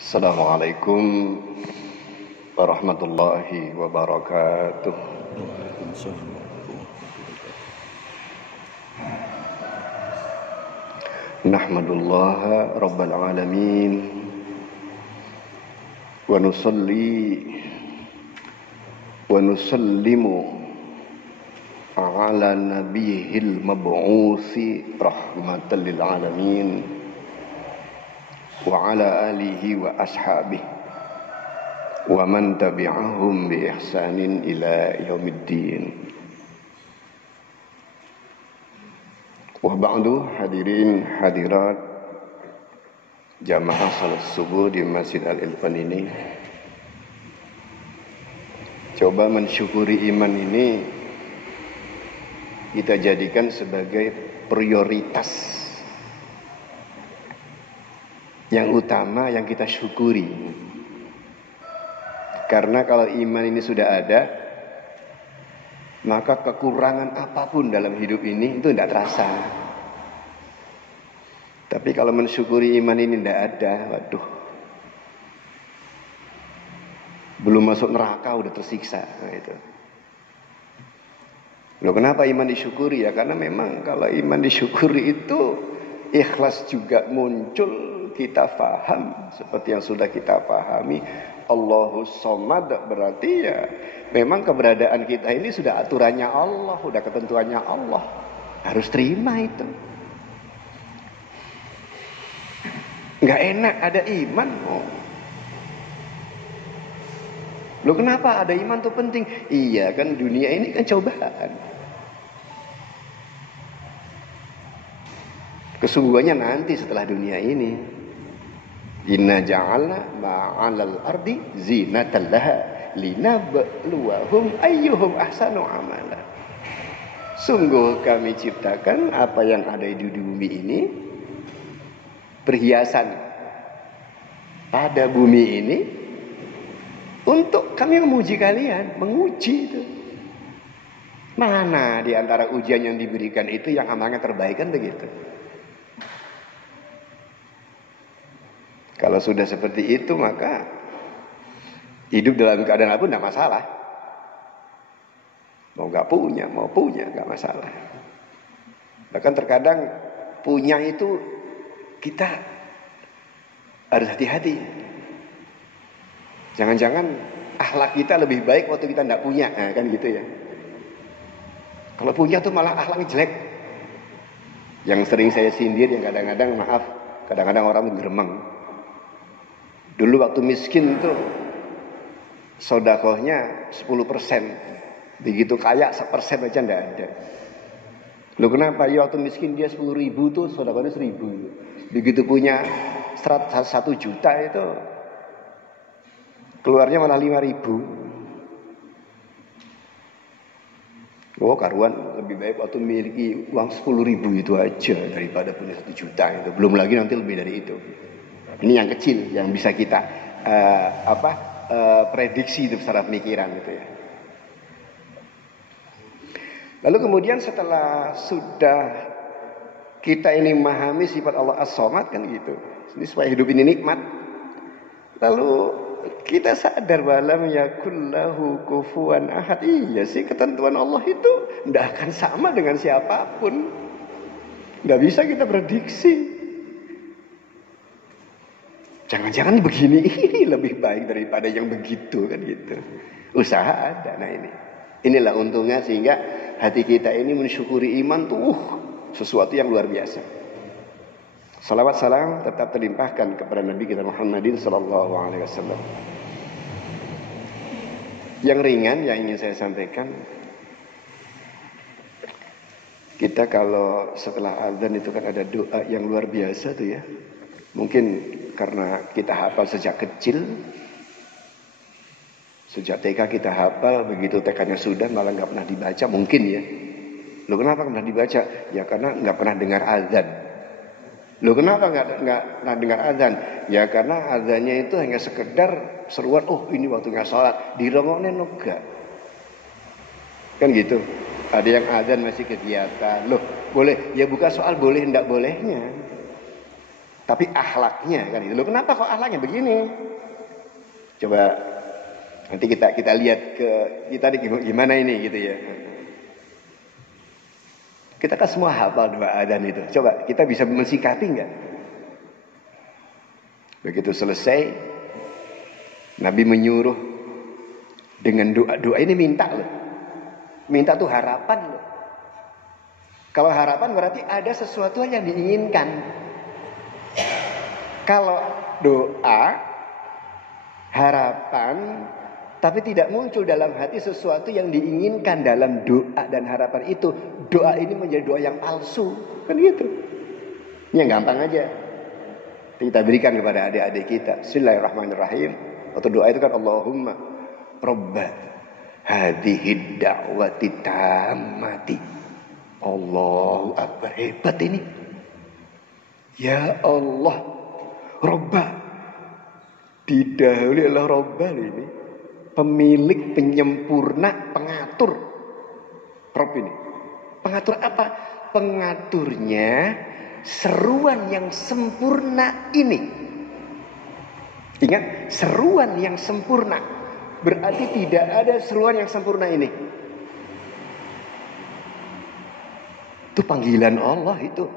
Assalamualaikum warahmatullahi wabarakatuh. Waalaikumsalam. Nahmadullaha rabbal alamin wa nusalli wa nusallimu ala nabiyil mab'usi rahmatan lil alamin wa ala alihi wa ashabihi wa man tabi'ahum bi ihsanin ila yaumiddin. Wa ba'du, hadirin hadirat jamaah salat subuh di Masjid Al-Irfan ini. Coba mensyukuri iman ini kita jadikan sebagai prioritas yang utama yang kita syukuri. Karena kalau iman ini sudah ada, maka kekurangan apapun dalam hidup ini itu tidak terasa. Tapi kalau mensyukuri iman ini tidak ada, waduh, belum masuk neraka udah tersiksa. Nah, itu. Loh, kenapa iman disyukuri? Ya karena memang kalau iman disyukuri itu ikhlas juga muncul. Kita paham seperti yang sudah kita pahami, Allahus Somad, berarti ya memang keberadaan kita ini sudah aturannya Allah, sudah ketentuannya Allah, harus terima itu. Nggak enak ada iman. Loh, kenapa ada iman tuh penting? Iya kan, dunia ini kan cobaan. Kesungguhannya nanti setelah dunia ini. Inna ja'alna ma'alal ardi zinatan laha linabluwahum ayyuhum ahsanu amala. Sungguh kami ciptakan apa yang ada di bumi ini, perhiasan pada bumi ini, untuk kami memuji kalian, menguji itu. Mana di antara ujian yang diberikan itu yang amalnya terbaik, kan begitu. Kalau sudah seperti itu, maka hidup dalam keadaan apapun tidak masalah. Mau punya nggak masalah. Bahkan terkadang punya itu kita harus hati-hati. Jangan-jangan akhlak kita lebih baik waktu kita tidak punya, nah, kan gitu ya. Kalau punya tuh malah akhlaknya jelek. Yang sering saya sindir, yang kadang-kadang orang geremeng. Dulu waktu miskin tuh sodakohnya 10%. Begitu kaya 1% aja enggak ada. Loh, kenapa? Ya waktu miskin dia 10.000 tuh sodakohnya 1.000. Begitu punya 1 juta itu keluarnya malah 5.000. Oh, karuan, lebih baik waktu memiliki uang 10.000 itu aja daripada punya 1 juta itu. Belum lagi nanti lebih dari itu. Ini yang kecil yang bisa kita prediksi itu secara pemikiran gitu ya. Lalu kemudian setelah sudah kita ini memahami sifat Allah As-Somad, kan gitu. Ini supaya hidup ini nikmat. Lalu kita sadar walam yakullahu kufuwan ahad. Iya sih, ketentuan Allah itu tidak akan sama dengan siapapun. Tidak bisa kita prediksi. Jangan-jangan begini ini lebih baik daripada yang begitu, kan gitu. Usaha ada. Nah, inilah untungnya sehingga hati kita ini mensyukuri iman tuh sesuatu yang luar biasa. Salawat salam tetap terlimpahkan kepada Nabi kita Muhammadin sallallahu alaihi wasallam. Yang ringan yang ingin saya sampaikan, kita kalau setelah azan itu kan ada doa yang luar biasa tuh ya. Mungkin karena kita hafal sejak kecil, sejak TK kita hafal, begitu TK-nya sudah malah nggak pernah dibaca, mungkin ya. Loh, kenapa nggak pernah dibaca? Ya karena nggak pernah dengar azan. Loh, kenapa nggak pernah dengar azan? Ya karena azannya itu hanya sekedar seruan, oh ini waktunya sholat, dirongoknya enggak. Kan gitu. Ada yang azan masih kegiatan. Loh, boleh, ya bukan soal boleh enggak bolehnya. Tapi akhlaknya kan itu. Loh, kenapa kok akhlaknya begini? Coba nanti kita lihat ke kita gimana ini gitu ya. Kita kan semua hafal doa adzan itu. Coba kita bisa mensikapi enggak? Begitu selesai, Nabi menyuruh dengan doa ini minta loh. Minta tuh harapan loh. Kalau harapan berarti ada sesuatu yang diinginkan. Kalau doa harapan tapi tidak muncul dalam hati sesuatu yang diinginkan dalam doa dan harapan itu, doa ini menjadi doa yang palsu, kan gitu. Ini yang gampang aja kita berikan kepada adik-adik kita. Bismillahirrahmanirrahim. Atau doa itu kan Allahumma Rabba hadhihi da'wati tammati. Allahu Akbar, hebat ini. Ya Allah, Rabba, didahului oleh Rabba ini, pemilik, penyempurna, pengatur. Rabb ini pengatur apa? Pengaturnya seruan yang sempurna ini. Ingat, seruan yang sempurna. Berarti tidak ada seruan yang sempurna ini. Itu panggilan Allah itu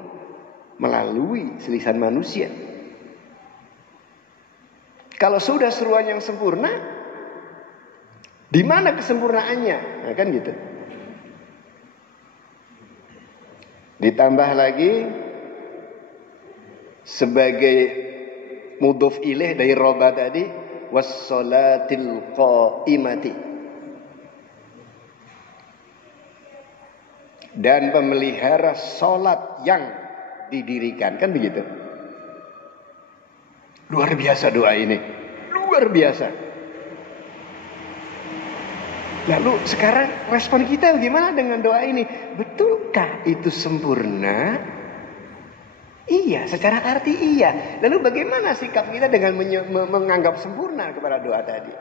melalui lisan manusia. Kalau sudah seruan yang sempurna, di mana kesempurnaannya? Nah, kan gitu. Ditambah lagi sebagai mudhof ilaih dari roba tadi, wassalatil qaimati, dan pemelihara solat yang didirikan, kan begitu. Luar biasa doa ini, luar biasa. Lalu sekarang respon kita bagaimana dengan doa ini? Betulkah itu sempurna? Iya, secara arti iya. Lalu bagaimana sikap kita dengan menganggap sempurna kepada doa tadi?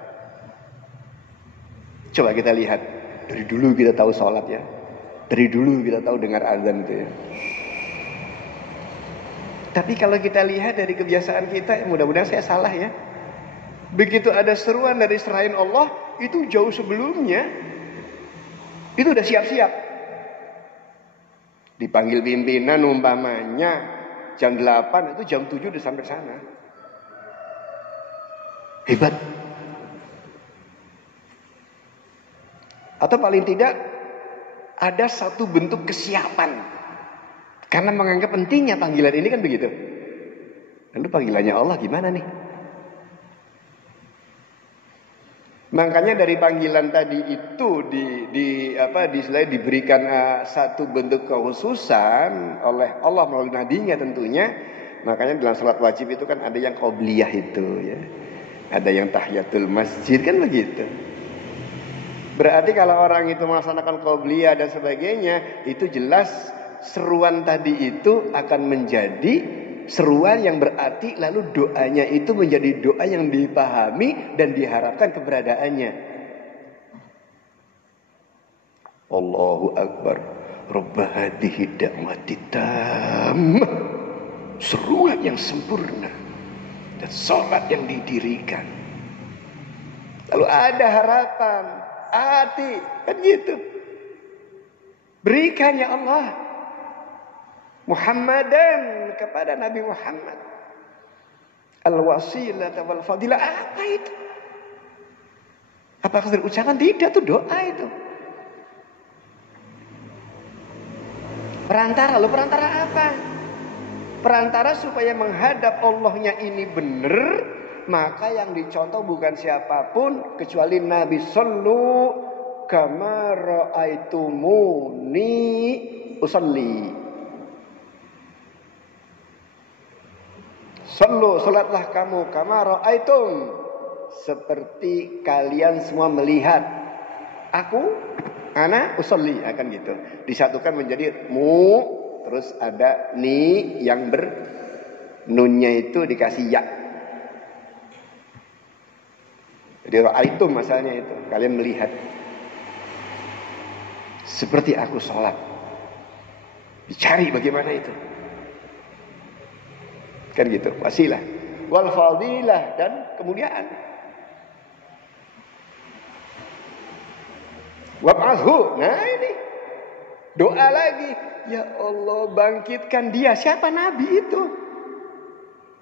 Coba kita lihat. Dari dulu kita tahu sholat ya. Dari dulu kita tahu dengar azan itu ya. Tapi kalau kita lihat dari kebiasaan kita, mudah-mudahan saya salah ya. Begitu ada seruan dari selain Allah, itu jauh sebelumnya itu udah siap-siap. Dipanggil pimpinan umpamanya jam 8, itu jam 7 udah sampai sana. Hebat. Atau paling tidak ada satu bentuk kesiapan. Karena menganggap pentingnya panggilan ini, kan begitu. Lalu panggilannya Allah gimana nih? Makanya dari panggilan tadi itu diberikan satu bentuk kekhususan oleh Allah melalui nabinya tentunya. Makanya dalam salat wajib itu kan ada yang qobliyah itu ya. Ada yang tahiyatul masjid, kan begitu. Berarti kalau orang itu melaksanakan qobliyah dan sebagainya, itu jelas seruan tadi itu akan menjadi seruan yang berarti, lalu doanya itu menjadi doa yang dipahami dan diharapkan keberadaannya. Allahu Akbar, Rabb hadhihi da'wati tammah, seruan yang sempurna dan salat yang didirikan. Lalu ada harapan, hati, kan gitu. Berikan ya Allah Muhammadan, kepada Nabi Muhammad al-wasilah wal fadilah. Apa itu? Apakah dari ucapan? Tidak, itu doa itu. Perantara, lo perantara apa? Perantara supaya menghadap Allahnya ini benar. Maka yang dicontoh bukan siapapun kecuali Nabi. Sallu kama ra'aitumuni usalli. Sallu, salatlah kamu kama ra'aitum, seperti kalian semua melihat aku, ana usolli, akan gitu. Disatukan menjadi mu, terus ada ni yang nunnya itu dikasih ya. Jadi ra'aitum masalahnya itu, kalian melihat seperti aku sholat. Dicari bagaimana itu. Kan gitu, wasilah. Wal fadilah, dan kemuliaan. Wab'athu. Nah ini doa lagi. Ya Allah, bangkitkan dia. Siapa nabi itu?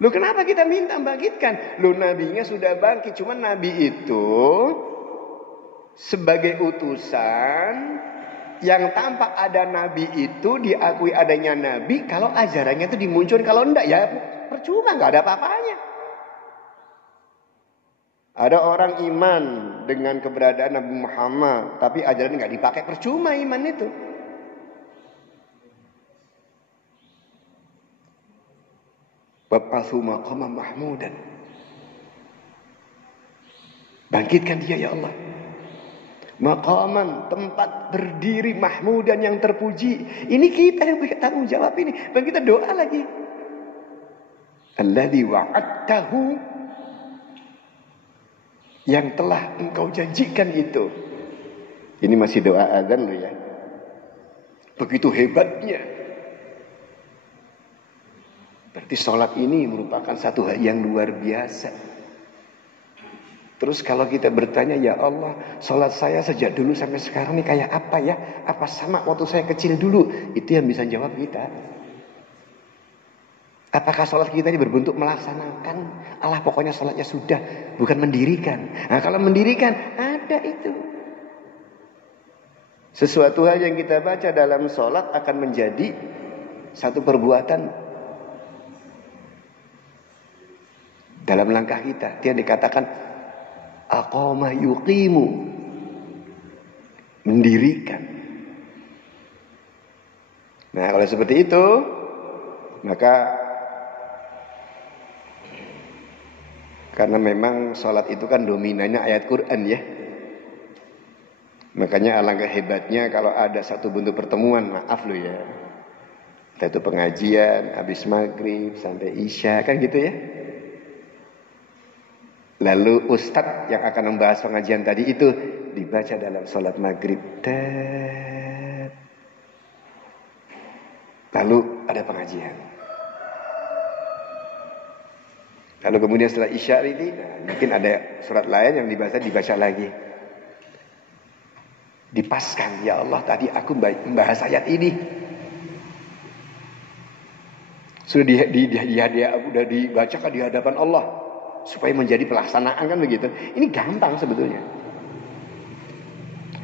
Loh, kenapa kita minta bangkitkan? Loh, nabinya sudah bangkit. Cuma nabi itu sebagai utusan yang tampak ada nabi itu diakui adanya nabi kalau ajarannya itu dimunculkan. Kalau enggak ya percuma, enggak ada apa-apanya. Ada orang iman dengan keberadaan Nabi Muhammad tapi ajaran enggak dipakai, percuma iman itu. Wab'athu maqaman mahmudan. Bangkitkan dia ya Allah. Maqaman, tempat berdiri mahmudan yang terpuji. Ini kita yang bertanggung jawab ini. Dan kita doa lagi. Alladzi wa'adtahu, yang telah engkau janjikan itu. Ini masih doa adzan loh ya. Begitu hebatnya. Berarti sholat ini merupakan satu hal yang luar biasa. Terus kalau kita bertanya, ya Allah, sholat saya sejak dulu sampai sekarang ini kayak apa ya? Apa sama waktu saya kecil dulu? Itu yang bisa jawab kita. Apakah sholat kita ini berbentuk melaksanakan? Allah pokoknya sholatnya sudah, bukan mendirikan. Nah kalau mendirikan, ada itu. Sesuatu hal yang kita baca dalam sholat akan menjadi satu perbuatan dalam langkah kita. Dia dikatakan aqama yuqimu, mendirikan. Nah kalau seperti itu, maka karena memang sholat itu kan dominannya ayat Quran ya. Makanya alangkah hebatnya kalau ada satu bentuk pertemuan, maaf loh ya, itu pengajian habis maghrib sampai isya kan gitu ya. Lalu ustadz yang akan membahas pengajian tadi itu dibaca dalam sholat maghrib. Lalu ada pengajian. Lalu kemudian setelah isya ini, mungkin ada surat lain yang dibaca lagi. Dipaskan, ya Allah tadi aku membahas ayat ini. Sudah sudah dibacakan di hadapan Allah. Supaya menjadi pelaksanaan kan begitu. Ini gampang sebetulnya.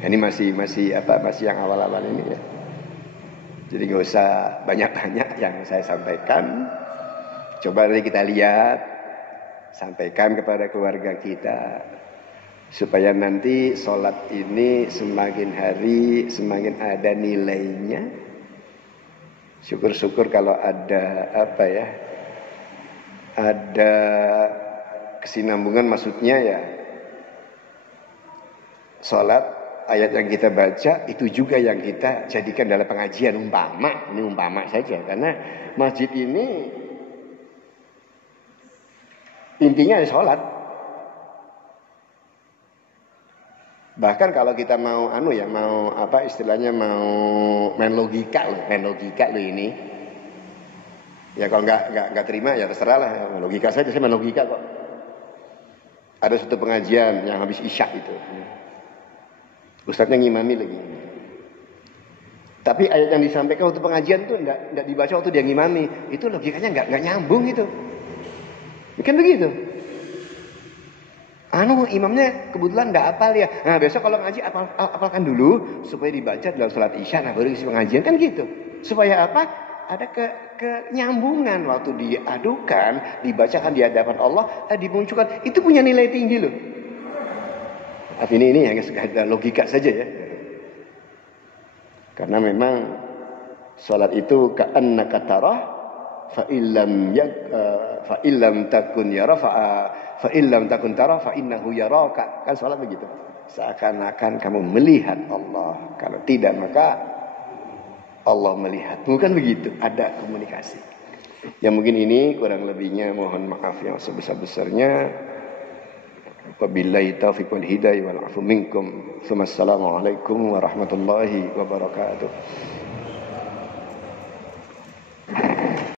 Ini masih yang awal-awal ini ya. Jadi nggak usah banyak-banyak yang saya sampaikan. Coba nanti kita lihat, sampaikan kepada keluarga kita, supaya nanti sholat ini semakin hari semakin ada nilainya. Syukur-syukur kalau ada ada kesinambungan, maksudnya ya sholat ayat yang kita baca itu juga yang kita jadikan dalam pengajian. Ini umpama saja, karena masjid ini intinya sholat. Bahkan kalau kita mau istilahnya mau main logika loh ini. Ya kalau nggak terima ya terserah lah, logika saja, saya main logika kok. Ada satu pengajian yang habis isya itu, ustadznya ngimami lagi. Tapi ayat yang disampaikan waktu pengajian itu enggak dibaca waktu dia ngimami. Itu logikanya enggak nyambung itu. Kan begitu. Imamnya kebetulan enggak hafal ya. Nah, besok kalau ngaji apalkan dulu supaya dibaca dalam salat isya, nah baru isi pengajian kan gitu. Supaya apa? Ada kenyambungan waktu diadukan, dibacakan di hadapan Allah, dimunculkan. Itu punya nilai tinggi loh. Tapi ini hanya sekedar logika saja ya. Karena memang salat itu ka'annaka tarah fa illam takun yara fa illam takun tarah fa innahu yaraka. Kan salat begitu. Seakan-akan kamu melihat Allah. Kalau tidak maka Allah melihat. Bukan begitu, ada komunikasi. Ya mungkin ini kurang lebihnya mohon maaf yang sebesar-besarnya. Wabillahi taufiq wal hidayah wal afu minkum. Assalamualaikum warahmatullahi wabarakatuh.